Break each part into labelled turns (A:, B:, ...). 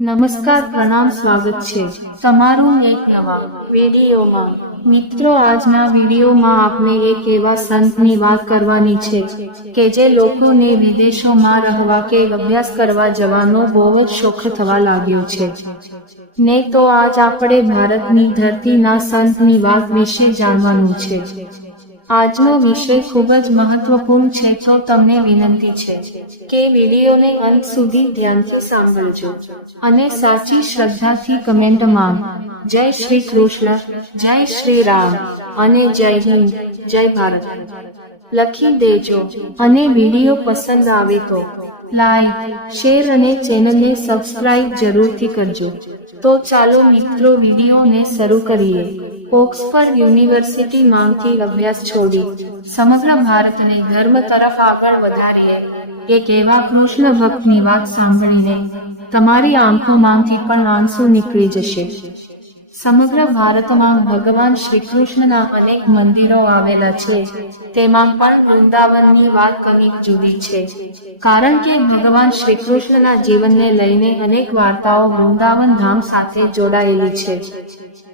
A: નમસ્કાર પ્રણામ સ્વાગત છે. તમારું એક નવા વિડીયોમાં. મિત્રો આજના વિડીયોમાં આપણે એક એવા સંતની વાત કરવાની છે કે જે લોકોને વિદેશોમાં રહેવા કે અભ્યાસ કરવા જવાનો બહુ જ શોખ થવા લાગ્યો છે. ને તો આજ આપણે ભારતની ધરતીના સંતની વાત વિશે જાણવાનું છે. આજનો વિષય ખૂબ જ મહત્વપૂર્ણ છે, તો તમને વિનંતી છે કે વિડીયોને અંત સુધી ધ્યાનથી સાંભળજો અને સાચી શ્રદ્ધાથી કમેન્ટમાં જય શ્રી કૃષ્ણ, જય શ્રી રામ અને જય હિન્દ, જય ભારત. લખી દેજો અને વીડિયો પસંદ આવે તો લાઈક શેર અને ચેનલને સબસ્ક્રાઇબ જરૂરથી કરજો. તો ચાલો મિત્રો, વિડીયોને શરૂ કરીએ. ઓક્સફર્ડ યુનિવર્સિટી માંથી અભ્યાસ છોડી. સમગ્ર ભારતને ધર્મ તરફ આગળ વધારીએ એક એવા કૃષ્ણ ભક્તની વાત સાંભળીને તમારી આંખોમાંથી પણ આંસુ નીકળી જશે. સમગ્ર ભારતમાં ભગવાન શ્રી કૃષ્ણના અનેક મંદિરો આવેલા છે. તેમાં પણ વૃંદાવનની વાત કંઈક જુદી છે. કારણ કે ભગવાન શ્રી કૃષ્ણના જીવનને લઈને અનેક વાર્તાઓ વૃંદાવન ધામ સાથે જોડાયેલી છે.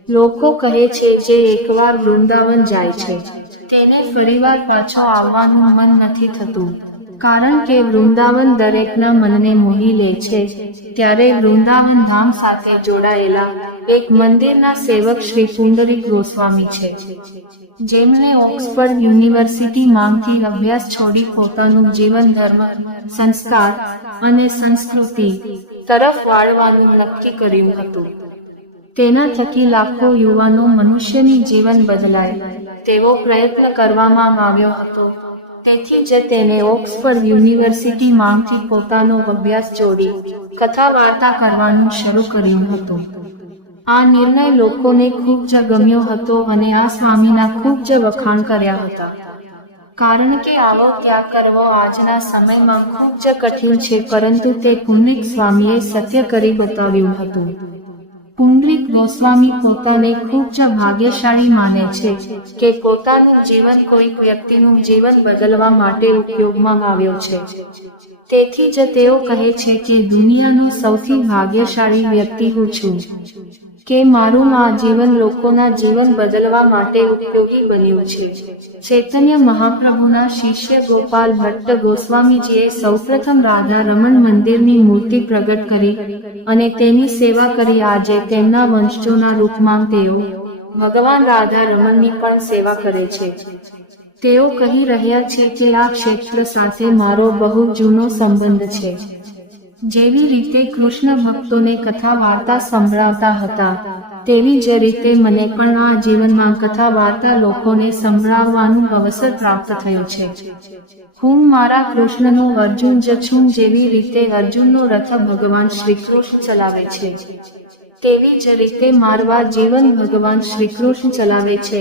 A: લોકો કહે છે જે એકવાર વૃંદાવન જાય છે, તેને ફરીવાર પાછો આવવાનું મન નથી થતું. કારણ કે વૃંદાવન દરેકના મનને મોહી લે છે. ત્યારે વૃંદાવન ધામ સાથે જોડાયેલા એક મંદિરના સેવક શ્રી પુંડરીક ગોસ્વામી છે. જેમણે ઓક્સફર્ડ યુનિવર્સિટી માંથી અભ્યાસ છોડી પોતાનું જીવન, ધર્મ, સંસ્કાર અને સંસ્કૃતિ તરફ વાળવાનું નક્કી કર્યું હતું. તેના થકી લાખો યુવાનો મનુષ્યની જીવન બદલાય. તેવો પ્રયત્ન કરવામાં આવ્યો હતો. તેથી જ તેને ઓક્સફર્ડ યુનિવર્સિટી માંથી પોતાનો અભ્યાસ જોડી કથા વાર્તા કરવાનું શરૂ કર્યું હતું. આ નિર્ણય લોકોને ખૂબ જ ગમ્યો હતો અને આ સ્વામીના ખૂબ જ વખાણ કર્યા હતા. કારણ કે આવો ત્યાગ કરવો આજના સમયમાં ખૂબ જ કઠિન છે, પરંતુ તે પુનિક સ્વામીએ સત્ય કરી બતાવ્યું હતું. પુંડરીક ગોસ્વામી પોતાને ખૂબ જ ભાગ્યશાળી માને છે કે પોતાનું જીવન કોઈક વ્યક્તિનું જીવન બદલવા માટે ઉપયોગમાં આવ્યો છે. તેથી જ તેઓ કહે છે કે, દુનિયાનો સૌથી ભાગ્યશાળી વ્યક્તિ હું છું. કે મારું આ જીવન લોકોના જીવન બદલવા માટે ઉપયોગી બન્યું છે. ચૈતન્ય મહાપ્રભુના શિષ્ય ગોપાલ ભટ્ટ ગોસ્વામીજીએ સૌપ્રથમ રાધા રમણ મંદિરની મૂર્તિ પ્રગટ કરી અને તેની સેવા કરી આજે તેમના વંશજોના રૂપમાં તેઓ ભગવાન રાધા રમણની પણ સેવા કરે છે. તેઓ કહી રહ્યા છે કે આ ક્ષેત્ર સાથે મારો બહુ જૂનો સંબંધ છે. જેવી રીતે કૃષ્ણ ભક્તોને કથા વાર્તા સંભળાવતા હતા, તેવી જ રીતે મને પણ આ જીવનમાં કથા વાર્તા લોકોને સંભળાવવાનું અવસર પ્રાપ્ત થયું છે. હું મારા કૃષ્ણનો અર્જુન જ છું જેવી રીતે અર્જુનનો રથ ભગવાન શ્રી કૃષ્ણ ચલાવે છે. તેવી જ રીતે મારવા જીવન ભગવાન શ્રી કૃષ્ણ ચલાવે છે.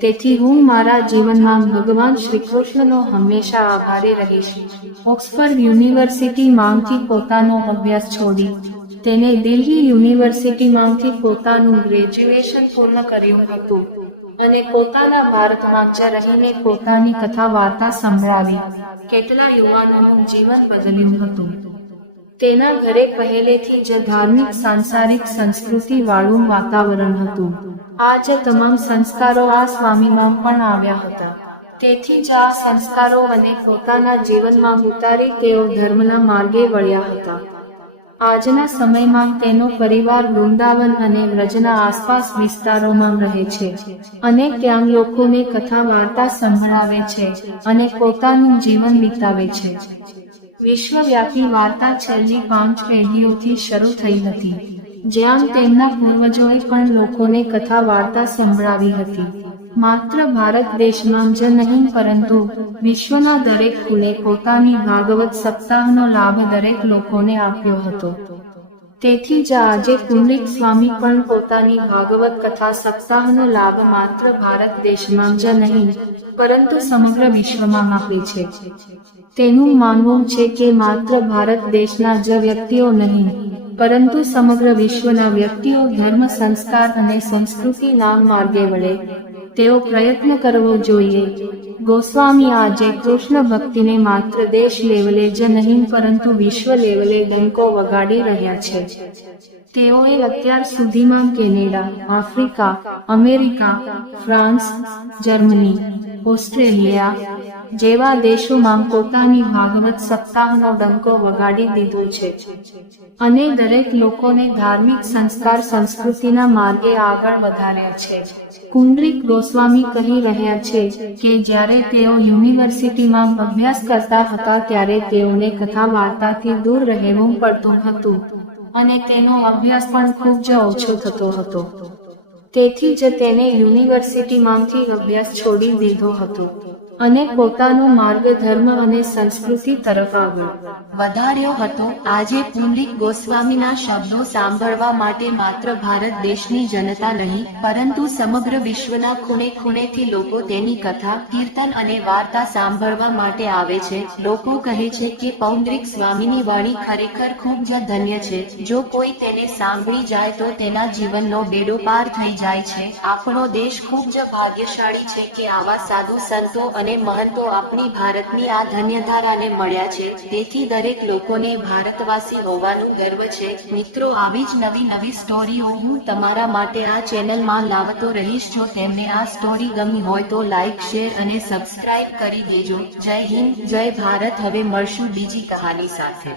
A: તેથી હું મારા જીવનમાં ભગવાન શ્રી કૃષ્ણનો હંમેશા આભારી રહીશ. ઓક્સફર્ડ યુનિવર્સિટી માંથી પોતાનો અભ્યાસ છોડી, તેને દિલ્હી યુનિવર્સિટી માંથી પોતાનું ગ્રેજ્યુએશન પૂર્ણ કર્યું હતું અને પોતાના ભારતમાં જ રહીને પોતાની કથા વાર્તા સંભળાવી. કેટલા યુવાનોનું જીવન બદલ્યું હતું. તેના ઘરે પહેલેથી જ ધાર્મિક, સાંસારિક સંસ્કૃતિ વાળું વાતાવરણ હતું. આ જ તમામ સંસ્કારો આ સ્વામીમાં પણ આવ્યા હતા. તેથી જ આ સંસ્કારો અને પોતાના જીવનમાં ઉતારી તેઓ ધર્મના માર્ગે વળ્યા હતા. આજના સમયમાં તેનો પરિવાર વૃંદાવન અને વ્રજના આસપાસ વિસ્તારોમાં રહે છે અને ત્યાં લોકોને કથા વાર્તા સંભળાવે છે અને પોતાનું જીવન વિતાવે છે. વિશ્વવ્યાપી વાર્તા છેલ્લી પાંચ પેઢીઓથી શરૂ થઈ હતી, જ્યાં તેમના પૂર્વજોએ પણ લોકોને કથા વાર્તા સંભળાવી હતી. માત્ર ભારત દેશમાં જ નહીં, પરંતુ વિશ્વના દરેક કુલે પોતાની ભાગવત સપ્તાહનો લાભ દરેક લોકોને આપ્યો હતો. તેથી જ આજે પુંડલિક સ્વામી પણ પોતાની ભાગવત કથા સપ્તાહનો લાભ માત્ર ભારત દેશમાં જ નહીં, પરંતુ સમગ્ર વિશ્વમાં આપી છે. તેનું માનવું છે કે માત્ર ભારત દેશના જ વ્યક્તિઓ નહીં, પરંતુ સમગ્ર વિશ્વના વ્યક્તિઓ ધર્મ, સંસ્કાર અને સંસ્કૃતિ નામ માર્ગે વળે. તેઓ પ્રયત્ન કરવો જોઈએ. ગોસ્વામી આજે કૃષ્ણ ભક્તિને માત્ર દેશ લેવલે જ નહીં, પરંતુ વિશ્વ લેવલે ડંકો વગાડી રહ્યા છે. તેઓએ અત્યાર સુધીમાં Canada, Africa, America, France, Germany, Australia જેવા દેશોમાં પોતાની ભાગવત સપ્તાહનો ડંકો વગાડી દીધો છે. અને દરેક લોકોને ધાર્મિક સંસ્કાર સંસ્કૃતિના માર્ગે આગળ વધાર્યા છે. કુંડરીક ગોસ્વામી કહી રહ્યા છે કે જ્યારે તેઓ યુનિવર્સિટીમાં અભ્યાસ કરતા હતા ત્યારે તેઓને કથા વાર્તાથી દૂર રહેવું પડતું હતું અને તેનો અભ્યાસ પણ ખૂબ જ ઓછો થતો હતો. તેથી જ તેને યુનિવર્સિટીમાંથી અભ્યાસ છોડી દીધો હતો. અને પોતાનો માર્ગ, ધર્મ અને સંસ્કૃતિ તરફ આગળ.
B: વધાર્યો હતો. આજે પુંડિક ગોસ્વામીના શબ્દો સાંભળવા માટે માત્ર ભારત દેશની જનતા નહીં, પરંતુ સમગ્ર વિશ્વના ખૂણે ખૂણેથી લોકો તેની કથા, કીર્તન અને વાર્તા સાંભળવા માટે આવે છે. લોકો કહે છે કે પૌંડરિક સ્વામીની વાણી ખરેખર ખૂબ જ ધન્ય છે. જો કોઈ તેને સાંભળી જાય તો તેના જીવનનો બેડો પાર થઈ જાય છે. આપણો દેશ ખૂબ જ ભાગ્યશાળી છે કે આવા સાધુ સંતો અને મહંતો આપણી ભારતની આ ધન્યધારાને મળ્યા છે. તેથી દરેક લોકોને ભારતવાસી હોવાનું ગર્વ છે. મિત્રો, આવી જ નવી નવી સ્ટોરીઓ હું તમારા માટે આ ચેનલમાં લાવતો રહીશ. જો તેમને આ સ્ટોરી ગમી હોય તો લાઈક, શેર અને સબસ્ક્રાઇબ કરી દેજો. જય હિન્દ, જય ભારત. હવે મળશું બીજી કહાની સાથે.